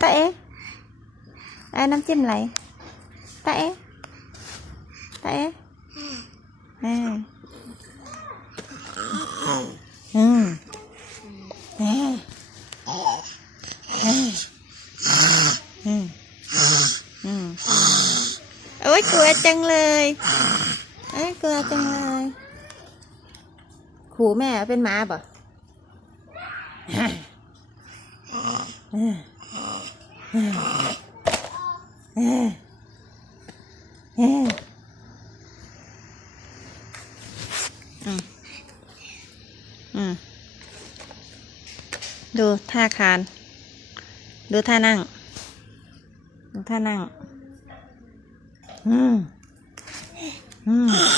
ตาเอ๊ะไอ้น้ำจิ้มไหลตาเอ๊ะตาเอ๊ะอ่าอืมเอ๊ะเอ๊ะอืมอืมโอ้ยกลัวจังเลยเอ้ยกลัวจังเลยขู่แม่เป็นหมาบ่ะ ดูท่าคาน ดูท่านั่ง ดูท่านั่ง อืม อืมอืม